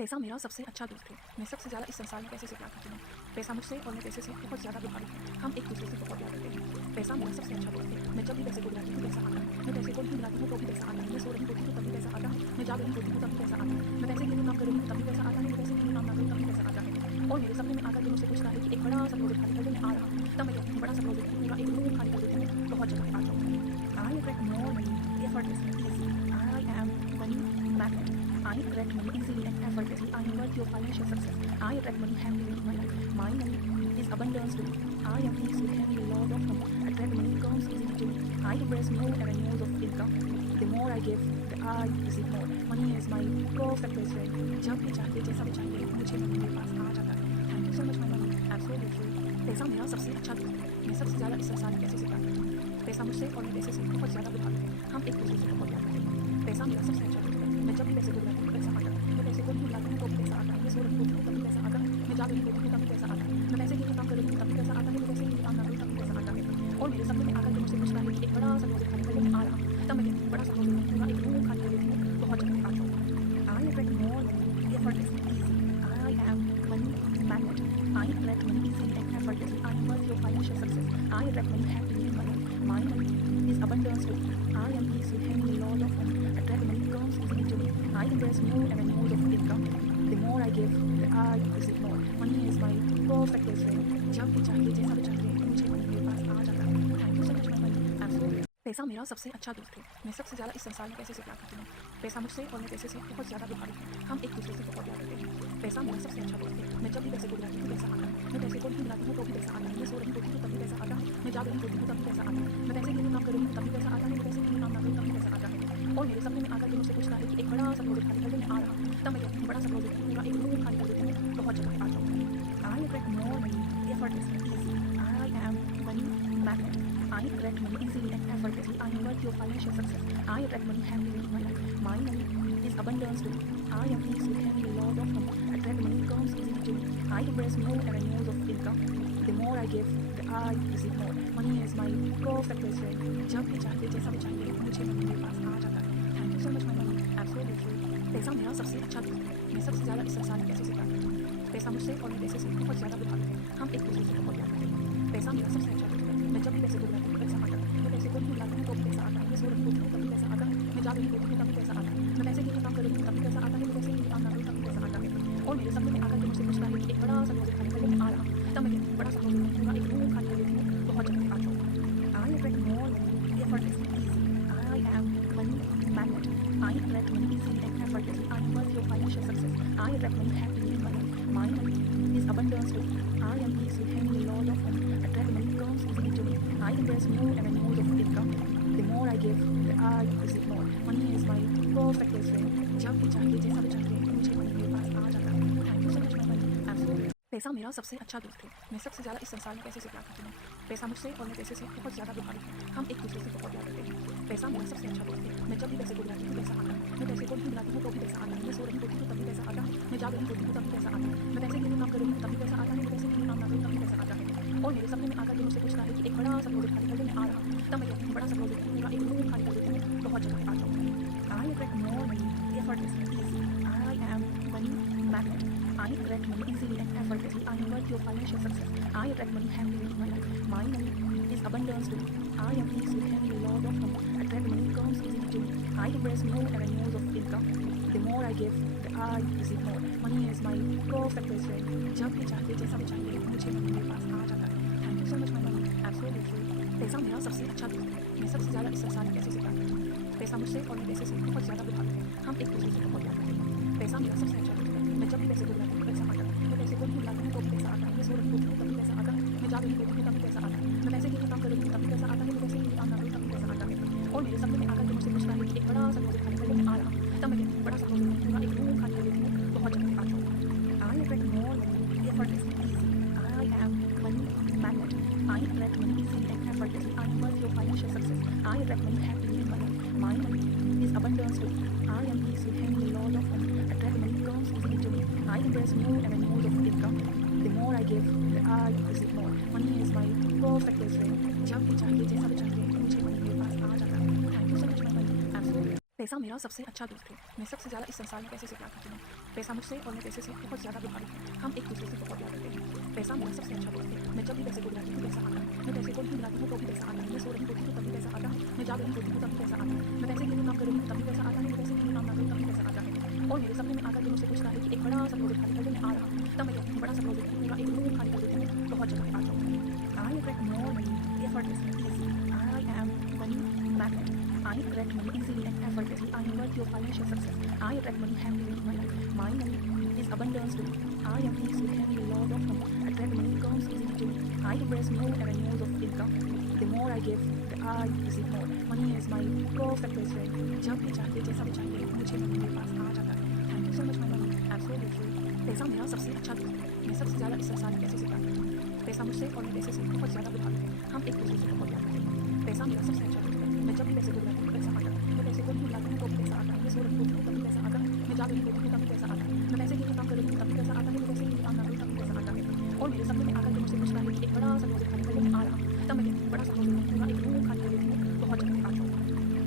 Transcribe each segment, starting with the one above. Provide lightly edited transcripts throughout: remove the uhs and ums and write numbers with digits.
पैसा मेरा सबसे अच्छा दोस्त है। मैं सबसे ज़्यादा इस संसार में पैसे से प्यार करती हूँ। पैसा मुझसे और मैं पैसे से बहुत ज़्यादा प्रभावित हूँ। हम एक दूसरे से बहुत प्यार करते हैं। पैसा मेरा सबसे अच्छा दोस्त है। मैं जब भी पैसे को बुलाती हूँ पैसा आता है। मैं पैसे को नहीं बुलाती हूँ तो भी पैसा आता है। मैं सो रही होती हूँ तभी पैसा आता है। मैं जाग रही होती हूँ तभी पैसा आता है। मैं पैसे के लिए काम कर रही हूँ तभी पैसा आता है। मैं पैसे के लिए काम ना करूँ तभी पैसा आता है। और मेरे सपने में आकर के मुझसे पूछता है कि एक बड़ा सा प्रोजेक्ट खाली कर दो, मैं आ रहा हूँ। तब मैं कहती हूँ बड़ा सा प्रोजेक्ट पूरा एक रूम खाली कर देती हूँ, बहुत जगह आ जाओ। I attract more money effortlessly, easy. I am money magnet. I attract money easily and effortlessly. I am worthy of financial success. I attract money happily into my life. My money is abundance to me. I am peace with having a lot of money. Attract money comes easily to me. I embrace new avenues of income. The more I give, the I receive more. Money is my perfect best friend. जब भी चाहिए जैसा भी चाहिए मुझे money मेरे पास आ जाता है. Thank you so much my money. I'm so grateful. पैसा मेरा सबसे अच्छा दोस्त है. मैं सबसे ज़्यादा इस संसार में पैसे से प्यार करती हूँ. पैसा मुझसे और मैं पैसे से बहुत ज़्यादा प्रभावित हूँ. हम एक दूसरे से बहुत प्यार करते हैं. पैसा मेरा सबसे अच्छा दोस्त है. मैं जब भी पैसे को बुलाती हूँ पैसा आता है. मैं पैसे को नहीं बुलाती हूँ तो भी पैसा आता है. मैं सो रही होती हूँ तभी पैसा आता है. मैं जाग रही होती हूँ तभी पैसा आता है. मैं पैसे के लिए काम कर रही हूँ तभी पैसा आता है. मैं पैसे के लिए काम ना करूँ तभी पैसा आता है. और मेरे सपने में आकर के मुझसे पूछता है कि एक बड़ा सा प्रोजेक्ट खाली कर दो, मैं आ रहा हूँ. तब मैं कहती हूँ बड़ा सा प्रोजेक्ट पूरा एक रूम खाली कर देती हूँ, बहुत जगह आ जाओ. I attract more money effortlessly, easy. I am money magnet. I attract money easily and effortlessly. I am worthy of financial success. I attract money happily in my life. My money is abundance to me. I am peace with having a lot of money. Attract money comes easily to me. I embrace new avenues of income. The more I give, the I receive more. Money is my perfect best friend. जब भी चाहिए जैसा भी चाहिए मुझे money मेरे पास आ जाता है. Thank you so much my money. I'm so grateful. पैसा मेरा सबसे अच्छा दोस्त है. मैं सबसे ज़्यादा इस संसार में पैसे से प्यार करती हूँ. पैसा मुझसे और मैं पैसे से बहुत ज़्यादा प्रभावित हूँ. हम एक दूसरे से बहुत प्यार करते हैं. पैसा मेरा सबसे अच्छा दोस्त है. मैं जब भी पैसे को बुलाती हूँ पैसा आता है. मैं पैसे को नहीं बुलाती हूँ तो भी पैसा आता है. मैं सो रही होती हूँ तभी पैसा आता है. मैं जाग रही होती हूँ तभी पैसा आता है. मैं पैसे के लिए काम कर रही हूँ तभी पैसा आता है. मैं पैसे के लिए काम ना करूँ तभी पैसा आता है. और मेरे सपने में आकर के मुझसे पूछता है कि एक बड़ा सा प्रोजेक्ट खाली कर दो, मैं आ रहा हूँ. तब मैं कहती हूँ बड़ा सा प्रोजेक्ट पूरा एक रूम खाली कर देती हूँ, बहुत जगह आ जाओ. I attract more money effortlessly, easy. I am money magnet. I attract money easily and effortlessly. I am worthy of financial success. I attract money happily in my life. My money is abundance to me. I am peace with having a lot of money. Attract money comes easily to me. I embrace new avenues of income. The more I give, the I receive more. Money is my perfect best friend. जब भी चाहिए जैसा भी चाहिए मुझे money मेरे पास आ जाता है. Thank you so much my money. I'm so grateful. पैसा मेरा सबसे अच्छा दोस्त है. मैं सबसे ज़्यादा इस संसार में पैसे से प्यार करती हूँ. पैसा मुझसे और मैं पैसे से बहुत ज़्यादा प्रभावित हूँ. हम एक दूसरे से बहुत प्यार करते हैं. पैसा मेरा सबसे अच्छा दोस्त है. मैं जब भी पैसे को बुलाती हूँ पैसा आता है. मैं पैसे को नहीं बुलाती हूँ तो भी पैसा आता है. मैं सो रही होती हूँ तभी पैसा आता है. मैं जाग रही होती हूँ तभी पैसा आता है. मैं पैसे के लिए काम कर रही हूँ तभी पैसा आता है. मैं पैसे के लिए काम ना करूँ तभी पैसा आता है. और मेरे सपने में आकर के मुझसे पूछता है कि एक बड़ा सा प्रोजेक्ट खाली कर दो, मैं आ रहा हूँ. तब मैं कहती हूँ बड़ा सा प्रोजेक्ट पूरा एक रूम खाली कर देती हूँ, बहुत जगह आ जाओ. I attract more money effortlessly, easy. I am money magnet. I attract money easily and effortlessly. I am worthy of financial success. I attract money happily in my life. My money is abundance to me. I am peace with having a lot of money. Attract money comes easily to me. I embrace new avenues of income. The more I give, the I receive more. Money is my perfect best friend. जब भी चाहिए जैसा भी चाहिए मुझे money मेरे पास आ जाता है. Thank you so much my money. I'm so grateful. पैसा मेरा सबसे अच्छा दोस्त है. मैं सबसे ज़्यादा इस संसार में पैसे से प्यार करती हूँ. पैसा मुझसे और मैं पैसे से बहुत ज़्यादा प्रभावित हूँ. हम एक दूसरे से बहुत प्यार करते हैं. पैसा मेरा सबसे अच्छा दोस्त है. मैं जब भी पैसे को बुलाती हूँ पैसा आता है. मैं पैसे को नहीं बुलाती हूँ तो भी पैसा आता है. मैं सो रही होती हूँ तभी पैसा आता है. मैं जाग रही होती हूँ तभी पैसा आता है. मैं पैसे के लिए काम कर रही हूँ तभी पैसा आता है. मैं पैसे के लिए काम ना करूँ तभी पैसा आता है. और मेरे सपने में आकर के मुझसे पूछता है कि एक बड़ा सा प्रोजेक्ट खाली कर दो, मैं आ रहा हूँ. तब मैं कहती हूँ बड़ा सा प्रोजेक्ट पूरा एक रूम खाली कर देती हूँ, बहुत जगह आ जाओ. I attract more money effortlessly, easy. I am money magnet. I attract money easily and effortlessly. I am worthy of financial success. I attract money happily in my life. My money is abundance to me. I am peace with having a lot of money. Attract money comes easily to me. I embrace new avenues of income. The more I give, the I receive more. Money is my perfect best friend. जब भी चाहिए जैसा भी चाहिए मुझे money मेरे पास आ जाता है. Thank you so much my money. I'm so grateful. पैसा मेरा सबसे अच्छा दोस्त है. मैं सबसे ज़्यादा इस संसार में पैसे से प्यार करती हूँ. पैसा मुझसे और मैं पैसे से बहुत ज़्यादा प्रभावित हूँ. हम एक दूसरे से बहुत प्यार करते हैं. पैसा मेरा सबसे अच्छा दोस्त है. मैं जब भी पैसे को बुलाती हूँ पैसा आता है. मैं पैसे को नहीं बुलाती हूँ तो भी पैसा आता है. मैं सो रही होती हूँ तभी पैसा आता है. मैं जाग रही होती हूँ तभी पैसा आता है. मैं पैसे के लिए काम कर रही हूँ तभी पैसा आता है. मैं पैसे के लिए काम ना करूँ तभी पैसा आता है. और मेरे सपने में आकर के मुझसे पूछता है कि एक बड़ा सा प्रोजेक्ट खाली कर दो, मैं आ रहा हूँ. तब मैं कहती हूँ बड़ा सा प्रोजेक्ट पूरा एक रूम खाली कर देती हूँ, बहुत जगह आ जाओ. I attract more money effortlessly, easy. I am money magnet. I attract money easily and effortlessly. I am worthy of financial success. I attract money happily in my life. My money is abundance to me. I am peace with having a lot of money. Attract money comes easily to me. I embrace new avenues of income. The more I give, the I receive more. Money is my perfect best friend. जब भी चाहिए जैसा भी चाहिए मुझे money मेरे पास आ जाता है. Thank you so much my money. I'm so grateful. पैसा मेरा सबसे अच्छा दोस्त है। मैं सबसे ज़्यादा इस संसार में पैसे से प्यार करती हूँ। पैसा मुझसे और मैं पैसे से बहुत ज़्यादा प्रभावित हूँ। हम एक दूसरे से बहुत प्यार करते हैं। पैसा मेरा सबसे अच्छा दोस्त है। मैं जब भी पैसे को बुलाती हूँ पैसा आता है। मैं पैसे को नहीं बुलाती हूँ तो भी पैसा आता है। मैं सो रही होती हूँ तभी पैसा आता है। मैं जाग रही होती हूँ तभी पैसा आता है। मैं पैसे के लिए काम कर रही हूँ तभी पैसा आता है। मैं पैसे के लिए काम ना करूँ तभी पैसा आता है। और मेरे सपने में आकर के मुझसे पूछता है कि एक बड़ा सा प्रोजेक्ट खाली कर दे, मैं आ रहा हूँ। तब मैं कहती हूँ बड़ा सा प्रोजेक्ट पूरा एक रूम खाली कर देती हूँ, बहुत जगह पे आ जाऊँ। I attract more money effortlessly, easily. I am money magnet. I attract money easily and effortlessly. I am worthy of financial success. I attract money happily into my life. My money is abundance to me. I am peace with having a lot of money. Attract money comes easily to me. I embrace new avenues of income. The more I give, the I receive more. Money is my perfect best friend. जब भी चाहिए जैसा भी चाहिए मुझे money मेरे पास आ जाता है. Thank you so much my money. I'm so grateful. पैसा मेरा सबसे अच्छा दोस्त है. मैं सबसे ज़्यादा इस संसार में पैसे से प्यार करती हूँ. पैसा मुझसे और मैं पैसे से बहुत ज़्यादा प्रभावित हूँ. हम एक दूसरे से बहुत प्यार करते हैं. पैसा मेरा सबसे अच्छा दोस्त है. मैं जब भी पैसे को बुलाती हूँ पैसा आता है. मैं पैसे को नहीं बुलाती हूँ तो भी पैसा आता है. मैं सो रही होती हूँ तभी पैसा आता है. मैं जाग रही होती हूँ तभी पैसा आता है. मैं पैसे के लिए काम कर रही हूँ तभी पैसा आता है. मैं पैसे के लिए काम ना करूँ तभी पैसा आता है. और मेरे सपने में आकर के मुझसे पूछता है कि एक बड़ा सा प्रोजेक्ट खाली कर दे, मैं आ रहा हूँ. तब मैं कहती हूँ बड़ा सा प्रोजेक्ट पूरा एक रूम खाली कर देती हूँ, बहुत जगह पे आ जाऊँ.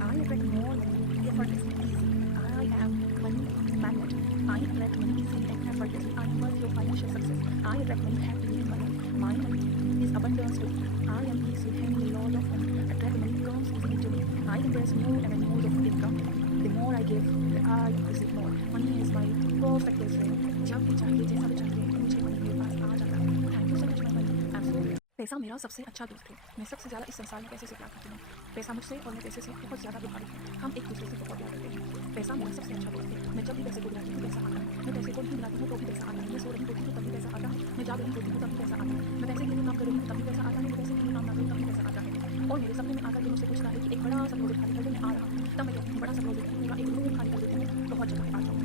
I attract more money effortlessly, easily. I am money magnet. I attract money easily and effortlessly. I am worthy of financial success. I attract money happily in my life. My money is abundance to me. I am peace with having a lot of money. Attract money comes easily to me. I embrace new avenues of income. The more I give, the I receive more. Money is my perfect best friend. जब भी चाहिए जैसा भी चाहिए मुझे money मेरे पास आ जाता है. Thank you so much my money. I'm so grateful. पैसा मेरा सबसे अच्छा दोस्त है. मैं सबसे ज़्यादा इस संसार में पैसे से प्यार करती हूँ. पैसा मुझसे और मैं पैसे से बहुत ज़्यादा प्रभावित हूँ. हम एक दूसरे से बहुत प्यार करते हैं. पैसा मेरा सबसे अच्छा दोस्त है. मैं जब भी पैसे को बुलाती हूँ पैसा आता है. मैं पैसे को नहीं बुलाती हूँ तो भी पैसा आता है. मैं सो रही होती हूँ तभी पैसा आता है. मैं जाग रही होती हूँ तभी पैसा आता है. मैं पैसे के लिए काम कर रही हूँ तभी पैसा आता है. मैं पैसे के लिए काम ना करूँ तभी पैसा आता है. और मेरे सपने में आकर के मुझसे पूछता है कि एक बड़ा सा प्रोजेक्ट खाली कर दे, मैं आ रहा हूँ. तब मैं कहती हूँ बड़ा सा प्रोजेक्ट पूरा एक रूम खाली कर देती हूँ, बहुत जगह पे आ जाऊँ.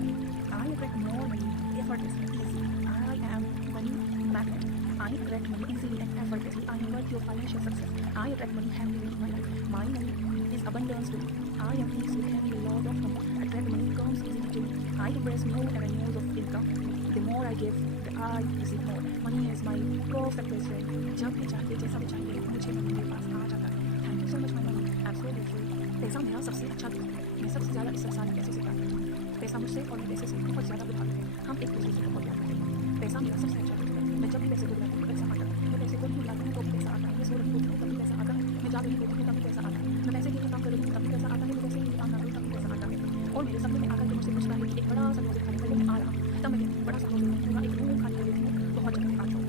I attract more money effortlessly, easily. I am money magnet. I attract money easily and effortlessly. I am worthy of financial success. I attract money happily into my life. My money is abundance to me. I am peace with having a lot of money. Attract money comes easily to me. I embrace new avenues of income. The more I give, the I receive more. Money is my perfect best friend. जब भी चाहिए जैसा भी चाहिए मुझे money मेरे पास आ जाता है. Thank you so much my money. I'm so grateful. पैसा मेरा सबसे अच्छा दोस्त है. मैं सबसे ज़्यादा इस संसार में पैसे से प्यार करती हूँ. पैसा मुझसे और मैं पैसे से बहुत ज़्यादा प्रभावित हूँ. हम एक दूसरे से बहुत प्यार करते हैं. पैसा मेरा सबसे अच्छा दोस्त है. मैं जब भी पैसे को बुलाती हूँ पैसा आता है. मैं पैसे को नहीं बुलाती हूँ तो भी पैसा आता है. मैं सो रही होती हूँ तभी पैसा आता है. मैं जाग रही होती हूँ तभी पैसा आता है. मैं पैसे के लिए काम कर रही हूँ तभी पैसा आता है. मैं पैसे के लिए काम ना करूँ तभी पैसा आता है. और मेरे सपने में आकर के मुझसे पूछता है कि एक बड़ा सा प्रोजेक्ट खाली कर दे, मैं आ रहा हूँ. तब मैं कहती हूँ बड़ा सा प्रोजेक्ट पूरा एक रूम खाली कर देती हूँ, बहुत जगह पे आ जाऊँ.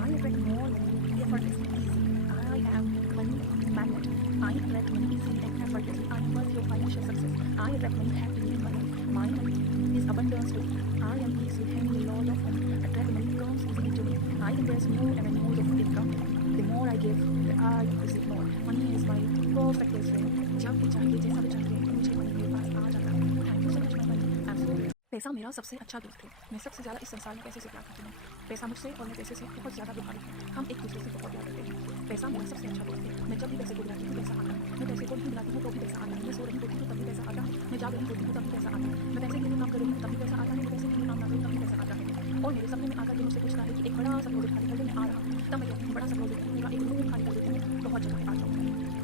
I attract more money effortlessly, easily. I am money magnet. I attract money easily and effortlessly. I am worthy of financial success. I attract money happily in my life. My money is abundance to me. I am peace with having a lot of money. Attract money comes easily to me. I embrace new avenues of income. The more I give, the I receive more. Money is my perfect best friend. जब भी चाहिए जैसा भी चाहिए मुझे money मेरे पास आ जाता है. Thank you so much my money. I'm so grateful. पैसा मेरा सबसे अच्छा दोस्त है. मैं सबसे ज़्यादा इस संसार में पैसे से प्यार करती हूँ. पैसा मुझसे और मैं पैसे से बहुत ज़्यादा प्रभावित हूँ. हम एक दूसरे से बहुत प्यार करते हैं. पैसा मेरा सबसे अच्छा दोस्त है. मैं जब भी पैसे को बुलाती हूँ पैसा आता है. मैं पैसे को नहीं बुलाती हूँ तो भी पैसा आता है. मैं सो रही होती हूँ तभी पैसा आता है. मैं जाग रही होती हूँ तभी पैसा आता है. मैं पैसे के लिए काम कर रही हूँ तभी पैसा आता है. मैं पैसे के लिए काम ना करूँ तभी पैसा आता है. और मेरे सपने में आकर के मुझसे पूछता है कि एक बड़ा सा प्रोजेक्ट खाली कर दे, मैं आ रहा हूँ. तब मैं कहती हूँ बड़ा सा प्रोजेक्ट पूरा एक रूम खाली कर देती हूँ, बहुत जगह पे आ जाऊँ.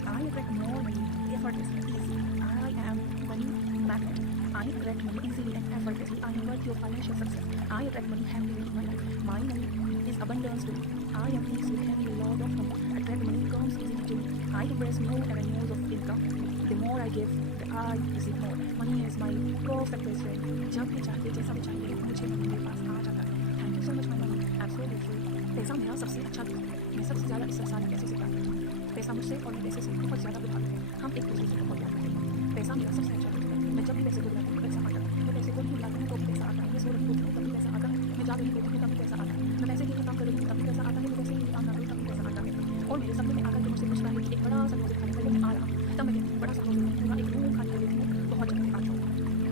I attract more money effortlessly, easily. I am money magnet. I attract money easily and effortlessly. I am worthy of financial success. I attract money happily in my life. My money is abundance to me. I am peace with having a lot of money. Attract money comes easily to me. I embrace new avenues of income. The more I give, the I receive more. Money is my perfect best friend. जब भी चाहिए जैसा भी चाहिए मुझे money मेरे पास आ जाता है. Thank you so much my money. I'm so grateful. पैसा मेरा सबसे अच्छा दोस्त है. मैं सबसे ज़्यादा इस संसार में पैसे से प्यार करती हूँ. पैसा मुझसे और मैं पैसे से बहुत ज़्यादा प्रभावित हूँ. हम एक दूसरे से बहुत प्यार करते हैं. पैसा मेरा सबसे अच्छा दोस्त है. मैं जब भी पैसे को बुलाती हूँ पैसा आता है. मैं पैसे को नहीं बुलाती हूँ तो भी पैसा आता है. मैं सो रही होती हूँ तभी पैसा आता है. मैं जाग रही होती हूँ तभी पैसा आता है. मैं पैसे के लिए काम कर रही हूँ तभी पैसा आता है. मैं पैसे के लिए काम ना करूँ तभी पैसा आता है. और मेरे सपने में आकर के मुझसे पूछता है कि एक बड़ा सा प्रोजेक्ट खाली कर दे, मैं आ रहा हूँ. तब मैं कहती हूँ बड़ा सा प्रोजेक्ट पूरा एक रूम खाली कर देती हूँ, बहुत जगह पे आ जाऊँ.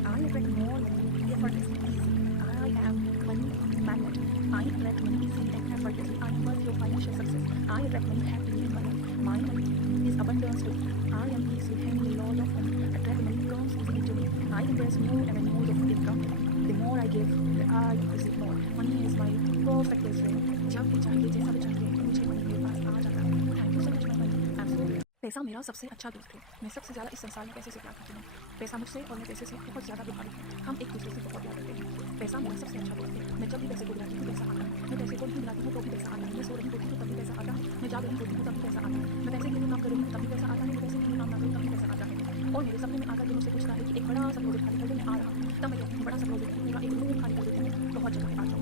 I attract more money effortlessly, easily. I am money magnet. I attract money easily and effortlessly. I am worthy of financial success. I attract money happily in my life. My money is abundance to me. I am peace with having a lot of money. Attract money comes easily to me. I embrace new avenues of income. The more I give, the I receive more. Money is my perfect best friend. जब भी चाहिए जैसा भी चाहिए मुझे money मेरे पास आ जाता है. Thank you so much my money. I'm so grateful. पैसा मेरा सबसे अच्छा दोस्त है। मैं सबसे ज़्यादा इस संसार में पैसे से प्यार करती हूँ। पैसा मुझसे और मैं पैसे से बहुत ज़्यादा प्रभावित हूँ। हम एक दूसरे से बहुत प्यार करते हैं। पैसा मेरा सबसे अच्छा दोस्त है। मैं जब भी पैसे को बुलाती हूँ पैसा आता है। मैं पैसे को नहीं बुलाती हूँ तो भी पैसा आता है। मैं सो रही होती हूँ तभी पैसा आता है। मैं जाग रही होती हूँ तभी पैसा आता है। मैं पैसे के लिए काम कर रही हूँ तभी पैसा आता है। मैं पैसे के लिए काम ना करूँ तभी पैसा आता है। और मेरे सपने में आकर के मुझसे पूछता है कि एक बड़ा सा प्रोजेक्ट खाली कर दो, मैं आ रहा हूँ। तब मैं कहती हूँ बड़ा सा प्रोजेक्ट पूरा एक रूम खाली कर देती हूँ, बहुत जगह आ जाओ।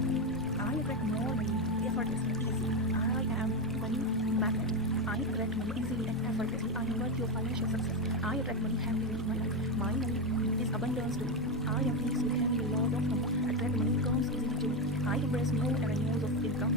I attract more money effortlessly, easily. I am money magnet. I attract money easily and effortlessly. I am worthy of financial success. I attract money happily into my life. My money is abundance to me. I am peace with having a lot of money. Attract money comes easily to me. I embrace new avenues of income.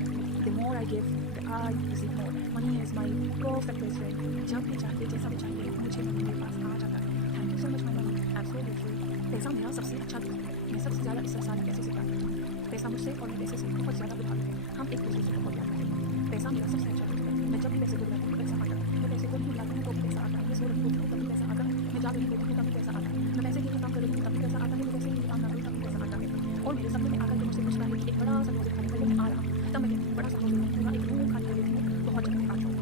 The more I give, the I receive more. Money is my perfect best friend. जब भी चाहिए जैसा भी चाहिए मुझे money मेरे पास आ जाता है. Thank you so much my money. I'm so grateful. पैसा मेरा सबसे अच्छा दोस्त है. मैं सबसे ज़्यादा इस संसार में पैसे से प्यार करती हूँ. पैसा मुझसे और मैं पैसे से बहुत ज़्यादा प्रभावित हूँ. हम एक दूसरे से बहुत प्यार करते हैं. पैसा मेरा सबसे अच्छा दोस्त है. मैं जब भी पैसे को बुलाती हूँ पैसा आता है. मैं पैसे को नहीं बुलाती हूँ तो भी पैसा आता है. मैं सो रही होती हूँ तभी पैसा आता है. मैं जाग रही होती हूँ तभी पैसा आता है. मैं पैसे के लिए काम कर रही हूँ तभी पैसा आता है. मैं पैसे के लिए काम ना करूँ तभी पैसा आता है. और मेरे सपने में आकर के मुझसे पूछता है कि एक बड़ा सा प्रोजेक्ट खाली कर दो, मैं आ रहा हूँ. तब मैं कहती हूँ बड़ा सा प्रोजेक्ट पूरा एक रूम खाली कर देती हूँ, बहुत जगह आ जाओ.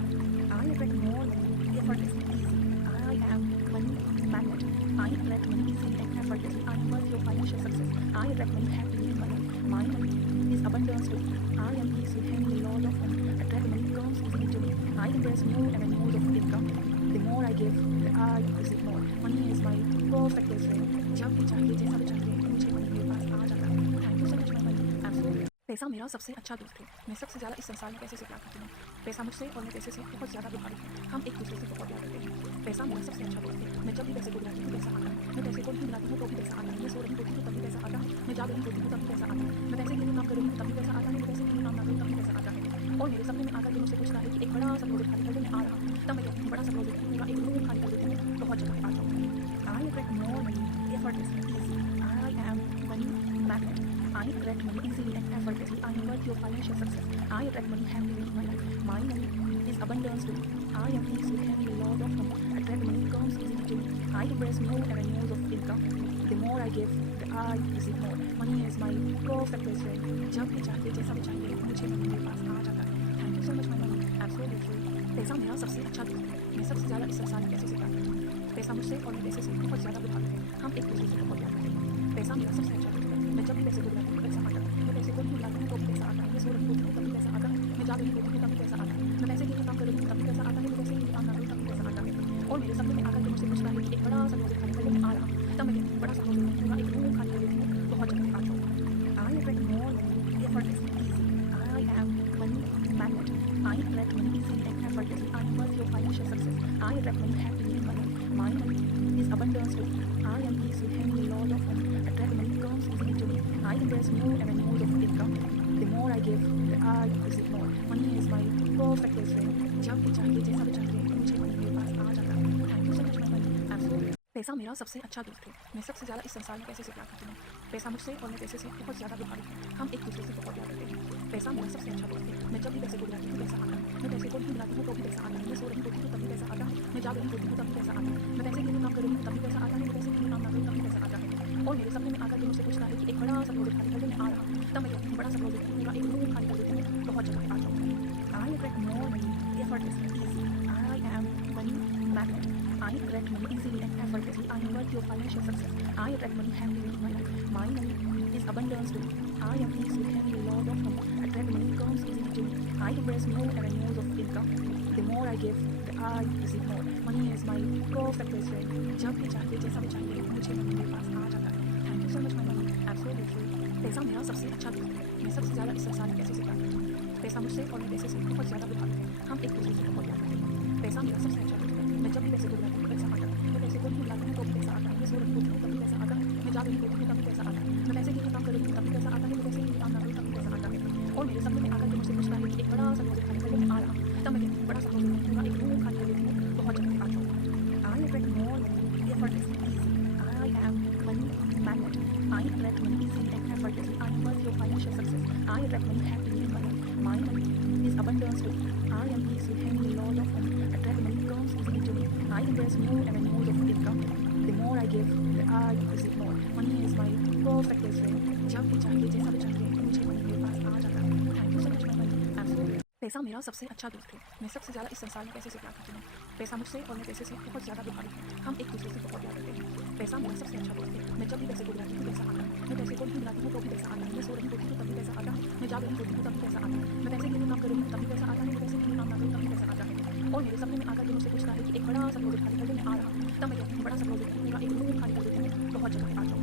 I attract more money effortlessly, easily. I am money magnet. I attract money easily and effortlessly. I am worthy of financial success. I attract money happily in my life. My money is abundance to me. I am peace with having a lot of money. Attract money comes easily to me. I embrace new avenues of income. The more I give, the I receive more. Money is my perfect best friend. जब भी चाहिए जैसा भी चाहिए मुझे money मेरे पास आ जाता है. Thank you so much my money. I'm so grateful. पैसा मेरा सबसे अच्छा दोस्त है. मैं सबसे ज़्यादा इस संसार में पैसे से प्यार करती हूँ. पैसा मुझसे और मैं पैसे से बहुत ज़्यादा प्रभावित हूँ. हम एक दूसरे से बहुत प्यार करते हैं. पैसा मेरा सबसे अच्छा दोस्त है. मैं जब भी पैसे को बुलाती हूँ पैसा आता है. मैं पैसे को नहीं बुलाती हूँ तो भी पैसा आता है. मैं सो रही होती हूँ तभी पैसा आता है. मैं जाग रही होती हूँ तभी पैसा आता है. मैं पैसे के लिए काम कर रही हूँ तभी पैसा आता है. मैं पैसे के लिए काम ना करूँ तभी पैसा आता है. और मेरे सपने में आकर के मुझसे पूछता है कि एक बड़ा सा प्रोजेक्ट खाली कर दो, मैं आ रहा हूँ. तब मैं कहती हूँ बड़ा सा प्रोजेक्ट पूरा एक रूम खाली कर देती हूँ, बहुत जगह आ जाओ. I attract more money effortlessly, easily. I am money magnet. I attract money easily and effortlessly. I am worthy of financial success. I attract money happily in my life. My money is abundance to me. I am peace with having a lot of money. Attract money comes easily to me. I embrace new avenues of income. The more I give, the I receive more. Money is my perfect best friend. जब भी चाहिए जैसा भी चाहिए मुझे money मेरे पास आ जाता है. Thank you so much my money. I'm so grateful. पैसा मेरा सबसे अच्छा दोस्त है. मैं सबसे ज़्यादा इस संसार में पैसे से प्यार करती हूँ. पैसा मुझसे और मैं पैसे से बहुत ज़्यादा प्रभावित हूँ. हम एक दूसरे से बहुत प्यार करते हैं. पैसा मेरा सबसे अच्छा दोस्त है. मैं जब भी पैसे को बुलाती हूँ पैसा आता है. मैं पैसे को नहीं बुलाती हूँ तो भी पैसा आता है. मैं सो रही होती हूँ तभी पैसा आता है. मैं जाग रही होती हूँ तभी पैसा आता है. मैं पैसे के लिए काम कर रही हूँ तभी पैसा आता है. मैं पैसे के लिए काम ना करूँ तभी पैसा आता है. और मेरे सपने में आकर के मुझसे पूछता है कि एक बड़ा सा प्रोजेक्ट खाली कर दो, मैं आ रहा हूँ. तब मैं कहती हूँ बड़ा सा प्रोजेक्ट पूरा एक रूम खाली कर देती हूँ, बहुत जगह आ जाओ. I attract more money effortlessly, easily. I am money magnet. I attract money easily and effortlessly. I am worthy of financial success. I attract money happily in my life. My money is abundance to me. I am peace with having a lot of money. Attract money comes easily to me. I embrace new avenues of income. The more I give, the I receive more. Money is my perfect best friend. जब भी चाहिए जैसा भी चाहिए मुझे money मेरे पास आ जाता है. Thank you so much my money. I'm so grateful. पैसा मेरा सबसे अच्छा दोस्त है. मैं सबसे ज़्यादा इस संसार में पैसे से प्यार करती हूँ. पैसा मुझसे और मैं पैसे से बहुत ज़्यादा प्रभावित हूँ. हम एक दूसरे से बहुत प्यार करते हैं. पैसा मेरा सबसे अच्छा दोस्त है. मैं जब भी पैसे को बुलाती हूँ पैसा आता है. मैं पैसे को नहीं बुलाती हूँ तो भी पैसा आता है. मैं सो रही होती हूँ तभी पैसा आता है. मैं जाग रही होती हूँ तभी पैसा आता है. मैं पैसे के लिए काम कर रही हूँ तभी पैसा आता है. मैं पैसे के लिए काम ना करूँ तभी पैसा आता है. और मेरे सपने में आकर के मुझसे पूछता है कि एक बड़ा सा प्रोजेक्ट खाली कर दो, मैं आ रहा हूँ. तब मैं कहती हूँ बड़ा सा प्रोजेक्ट पूरा एक रूम खाली कर देती हूँ, बहुत जगह आ जाओ. I attract more money effortlessly, easily. I am money magnet. I attract money easily and effortlessly. I am worthy of financial success. I attract money happily in my life. My money is abundance to me. I am peace with having a lot of money. Attract money comes easily to me. I embrace new avenues of income. The more I give, the I receive more. Money is my perfect best friend. जब भी चाहिए जैसा भी चाहिए मुझे money मेरे पास आ जाता है. Thank you so much my money. I'm so grateful. पैसा मेरा सबसे अच्छा दोस्त है. मैं सबसे ज़्यादा इस संसार में पैसे से प्यार करती हूँ. पैसा मुझसे और मैं पैसे से बहुत ज़्यादा प्रभावित हूँ. हम एक दूसरे से बहुत प्यार करते हैं. पैसा मेरा सबसे अच्छा दोस्त है. मैं जब भी पैसे को बुलाती हूँ पैसा आता है. मैं पैसे को नहीं बुलाती हूँ तो भी पैसा आता है. मैं सो रही होती हूँ तभी पैसा आता है. मैं जाग रही होती हूँ तभी पैसा आता है. मैं पैसे के लिए काम कर रही हूँ तभी पैसा आता है. मैं पैसे के लिए काम ना करूँ तभी पैसा आता है. और मेरे सपने में आकर के मुझसे पूछता है कि एक बड़ा सा प्रोजेक्ट खाली कर दो, मैं आ रहा हूँ. तब मैं कहती हूँ बड़ा सा प्रोजेक्ट पूरा एक रूम खाली कर देती हूँ, बहुत जगह आ जाओ. I attract more money effortlessly, easily. I am money magnet. I attract money easily and effortlessly. I am worthy of financial success. I attract money happily in my life. My money is abundance to me. I am peace with having a lot of money. Attract money comes easily to me. I embrace new avenues of income. The more I give, the I receive more. Money is my perfect best friend. जब भी चाहिए जैसा भी चाहिए मुझे money मेरे पास आ जाता है. Thank you so much my money. I'm so grateful. पैसा मेरा सबसे अच्छा दोस्त है। मैं सबसे ज़्यादा इस संसार में पैसे से प्यार करती हूँ। पैसा मुझसे और मैं पैसे से बहुत ज़्यादा प्रभावित हूँ। हम एक दूसरे से बहुत प्यार करते हैं। पैसा मेरा सबसे अच्छा दोस्त है। मैं जब भी पैसे को बुलाती हूँ पैसा आता है। मैं पैसे को नहीं बुलाती हूँ तो भी पैसा आता है। मैं सो रही होती हूँ तभी पैसा आता है। मैं जाग रही होती हूँ तभी पैसा आता है। मैं पैसे के लिए काम कर रही हूँ तभी पैसा आता है। मैं पैसे के लिए काम ना करूँ तभी पैसा आता है। और मेरे सपने में आकर के मुझसे पूछता है कि एक बड़ा सा क्लोजेट खाली कर दो, मैं आ रहा हूँ। तब मैं कहती हूँ बड़ा सा क्लोजेट नहीं, पूरा एक रूम खाली कर देती हूँ, बहुत जगह पे आ जाओ।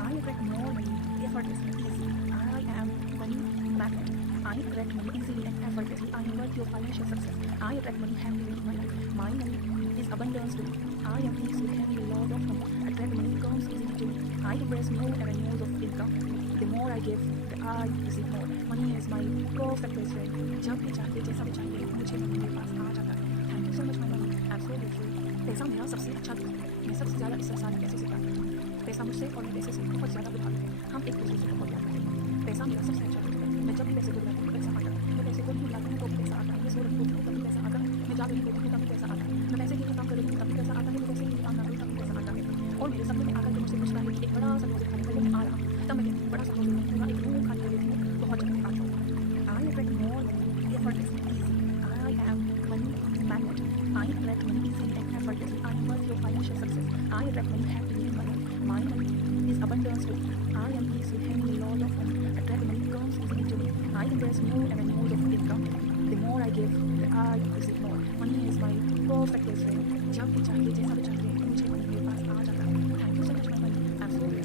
I attract more money effortlessly, easily. I am money magnet. I attract money easily and effortlessly. I am worthy of financial success. I attract money happily into my life. My money is abundance to me. I am peace with having a lot of money. Attract money comes easily to me. I embrace new avenues of income. The more I give, the I receive more. Money is my perfect best friend. जब भी चाहिए, जैसा भी चाहिए, मुझे money मेरे पास आ जाता है. Thank you so much, my money. I'm so grateful. पैसा मेरा सबसे अच्छा दोस्त है. मैं सबसे ज़्यादा इस संसार में पैसे से प्यार करती हूँ. पैसा मुझसे और मैं पैसे से बहुत ज़्यादा प्रभावित हूँ. हम एक दूसरे से बहुत प्यार करते हैं. पैसा मेरा सबसे अच्छा दोस्त है. मैं जब भी पैसे को बुलाती हूँ पैसा आता है. मैं पैसे को नहीं बुलाती हूँ तो भी पैसा आता है. मैं सो रही होती हूँ तभी पैसा आता है. मैं जाग रही होती हूँ तभी पैसा आता है. मैं पैसे के लिए काम कर रही हूँ तभी पैसा आता है. मैं पैसे के लिए काम ना करूँ तभी पैसा आता है. और मेरे सपने में आकर के मुझसे पूछता है कि एक बड़ा सा क्लोजेट खाली कर दो, मैं आ रहा हूँ. तब मैं कहती हूँ बड़ा सा क्लोजेट नहीं, पूरा एक रूम खाली कर देती हूँ, बहुत जगह पे आ जाओ. I attract more money effortlessly, easily. I am money magnet. I attract money easily and effortlessly. I am worthy of financial success. I attract money happily in my life. My money is abundance to me. I am peace with having a lot of money. Attract money comes easily to me. I embrace new avenues of income. The more I give, the I receive more. Money is my perfect best friend. जब भी चाहिए, जैसा भी चाहिए, मुझे money मेरे पास आ जाता है. Thank you so much, my money. I'm so grateful.